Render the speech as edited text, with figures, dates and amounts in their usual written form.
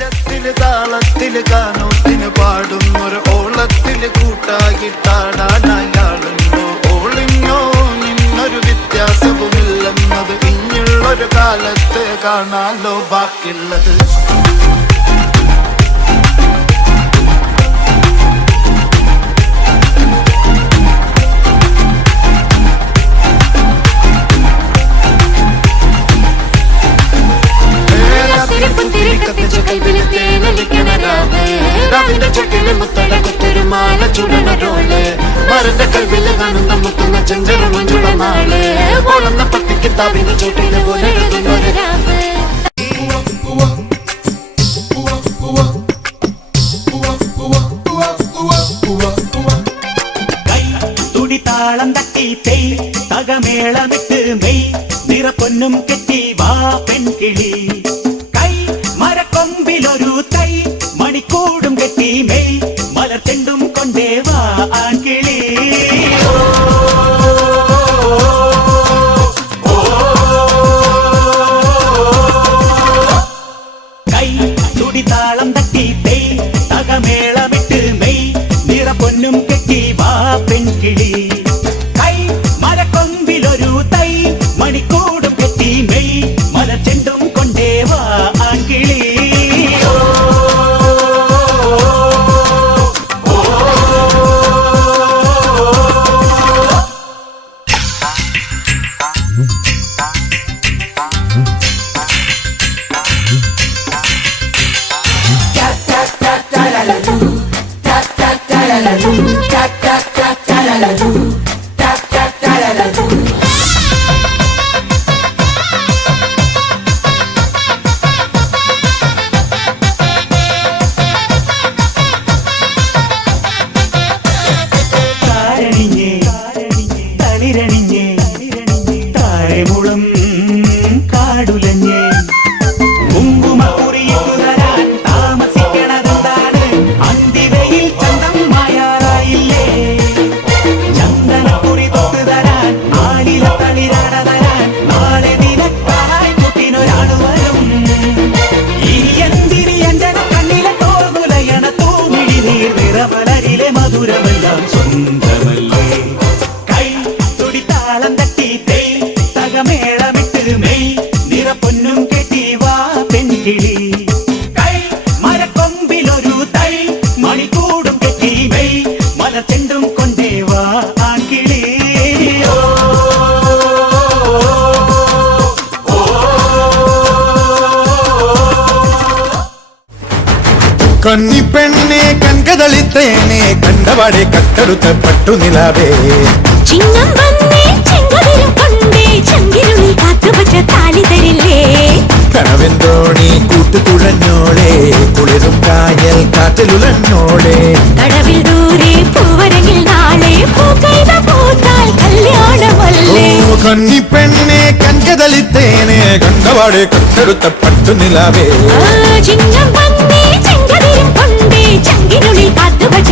ത്തില് താളത്തില് ഗാനത്തിന് പാടുന്നൊരു ഓളത്തില് കൂട്ടാകിട്ടാടാനായാളുണ്ടോ ഓളിഞ്ഞോ നിന്നൊരു വ്യത്യാസവുമില്ലെന്നത് ഇനിയുള്ളൊരു കാലത്ത് കാണാലോ ബാക്കിയുള്ളത്. മരന്റെ കൽവില് കാണുന്ന മുത്തുന്ന ചെഞ്ചര മഞ്ചുള നാള് ഓളുന്ന പത്തി കിതാബിന് ചൂട്ടിന് പോലെ തുടിത്താളം തട്ടി തെയ് തകമേളമിട്ട് മെയ് നിറപ്പൊന്നും കെട്ടി വാ പെൺകിളി കൈ മരക്കൊമ്പിലൊരു തൈ മണിക്കൂടും കെട്ടി മെയ് മലർച്ചെണ്ടും കൊണ്ടേ വാ ആൺകിളി. കൈ തുടിതാളം തട്ടി തെയ് തകമേളമിട്ട് മെയ് നിറപ്പൊന്നും കെട്ടി വാ പെൺകിളി കൈ മരക്കൊമ്പിലൊരു തൈ മണിക്കൂടും കെട്ടി മെയ് മലർച്ചെണ്ടും കൊണ്ടേ വാ ആൺകിളി. താരമുളം കാടുലഞ്ഞേ കുങ്കുമക്കുറിയിട്ടുതരാൻ താമസിക്കണതെന്താണ് അന്തിവയിൽ ചന്തം മായാറായില്ലേ ചന്ദനക്കുറി തൊട്ടുതരാൻ ആലില തളിരണ തരാൻ നാളെ നിനക്കായി കുട്ടിനൊരാള് വരും ഇനി എന്തിരി അഞ്ജന കണ്ണിലെ തോർമുലയണ തൂമിഴി നീർ നിറപലരിലെ മധുരമെല്ലാം സ്വന്തമല്ലേ. കൈ തുടിത്താളം തട്ടി തെയ് തകമേളമിട്ട് മെയ് നിറപ്പൊന്നും കെട്ടി വാ പെൺകിളി കൈ മരക്കൊമ്പിലൊരു തൈ മണിക്കൂടും കെട്ടി മെയ് മലർച്ചെണ്ടും കൊണ്ടേ വാ ആൺകിളി. കന്നിപ്പെണ്ണെ കൺകതളിത്തേനെ കണ്ടപാടെ കട്ടെടുത്ത പട്ടുനിലാവേ ചിങ്ങം വന്നേ ചെങ്കതിരും കൊണ്ടേ ചങ്കിരുളിൽ കാത്തുവച്ച താലി തരില്ലേ കനവെന്തോണി കൂട്ടുതുഴഞ്ഞോളെ കുളിരും കായൽ കാറ്റിലുലഞ്ഞോളെ കടവിൽ ദൂരെ പൂവരങ്ങിൽ നാളെ പൂക്കൈത പൂത്താൽ കല്യാണമല്ലേ. കന്നിപ്പെണ്ണെ കൺകതളിത്തേനെ കണ്ടപാടെ കട്ടെടുത്ത പട്ടുനിലാവേ ചിങ്ങം വന്നേ ചെങ്കതിരും കൊണ്ടേ ചങ്കിരുളിൽ കാത്തുവച്ച